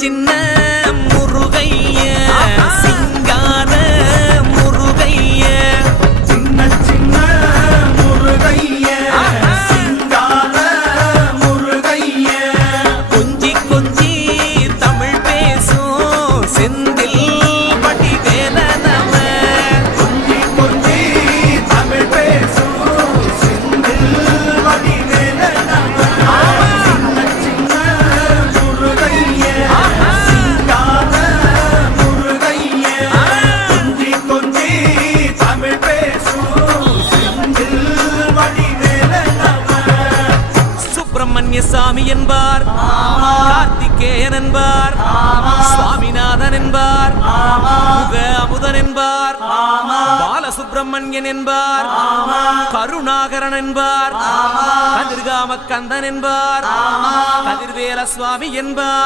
சின்ன முருகைய சிங்கார முருகைய சின்ன சின்ன முருகைய சிங்கார முருகைய கொஞ்சி கொஞ்சி தமிழ் பேசும் செந்தில் வடிவேல நம கொஞ்சி கொஞ்சி தமிழ் பேசும் செந்தில் வடிவேல நம சின்ன சின்ன முருகைய சிங்கார முருகைய கொஞ்சி கொஞ்சி தமிழ் பேசும் செந்தில் வடிவேல நம சுப்பிரமணிய சாமி என்பார் கார்த்திகேயன் என்பார் சுவாமிநாதன் என்பார் முக அமுதன் என்பார் பாலசுப்பிரமணியன் என்பார் கருணாகரன் என்பார் கதிர்காம கந்தன் என்பார் கதிர்வேல சுவாமி என்பார்